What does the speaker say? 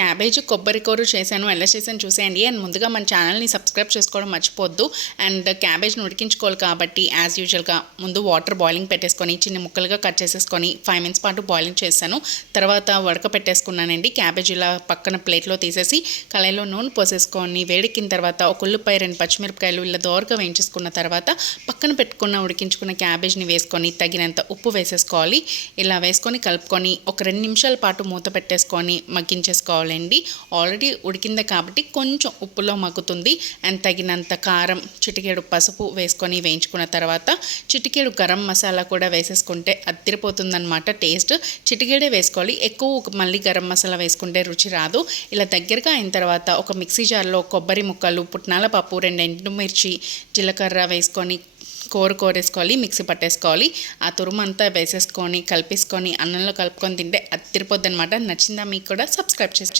Cabbage కొబ్బరి కూర చేశాను. ఎలా చేశాను చూసేయండి. అండ్ ముందుగా మన ఛానల్ని సబ్స్క్రైబ్ చేసుకోవడం మర్చిపోద్దు. అండ్ క్యాబేజ్ని ఉడికించుకోవాలి కాబట్టి యాజ్ యూజువల్గా ముందు వాటర్ బాయిలింగ్ పెట్టేసుకొని చిన్న ముక్కలుగా కట్ చేసేసుకొని 5 మినిట్స్ పాటు బాయిలింగ్ చేశాను. తర్వాత ఉడకపెట్టేసుకున్నానండి. క్యాబేజ్ ఇలా పక్కన ప్లేట్లో తీసేసి కళాయిలో నూనె పోసేసుకొని వేడెక్కిన తర్వాత ఒక ఉల్లిపాయ 2 పచ్చిమిరపకాయలు ఇలా దోరగా వేయించేసుకున్న తర్వాత పక్కన పెట్టుకున్న ఉడికించుకున్న క్యాబేజ్ని వేసుకొని తగినంత ఉప్పు వేసేసుకోవాలి. ఇలా వేసుకొని కలుపుకొని ఒక 2 నిమిషాల పాటు మూత పెట్టేసుకొని మగ్గించేసుకోవాలి. ఆల్రెడీ ఉడికింది కాబట్టి కొంచెం ఉప్పులో మగ్గుతుంది. అండ్ తగినంత కారం, చిటికెడు పసుపు వేసుకొని వేయించుకున్న తర్వాత చిటికెడు గరం మసాలా కూడా వేసేసుకుంటే అదిరిపోతుందన్నమాట టేస్ట్. చిటికెడే వేసుకోవాలి, ఎక్కువ మళ్ళీ గరం మసాలా వేసుకుంటే రుచి రాదు. ఇలా దగ్గరగా అయిన తర్వాత ఒక మిక్సీ జార్లో కొబ్బరి ముక్కలు, పుట్నాల పప్పు, 2 ఎండుమిర్చి, జీలకర్ర వేసుకొని కోరేసుకోవాలి, మిక్సీ పట్టేసుకోవాలి. ఆ తురుమంతా వేసేసుకొని కలిపేసుకొని అన్నంలో కలుపుకొని తింటే అదిరిపోద్ది అనమాట. నచ్చిందా మీకు కూడా? సబ్స్క్రైబ్ చేసి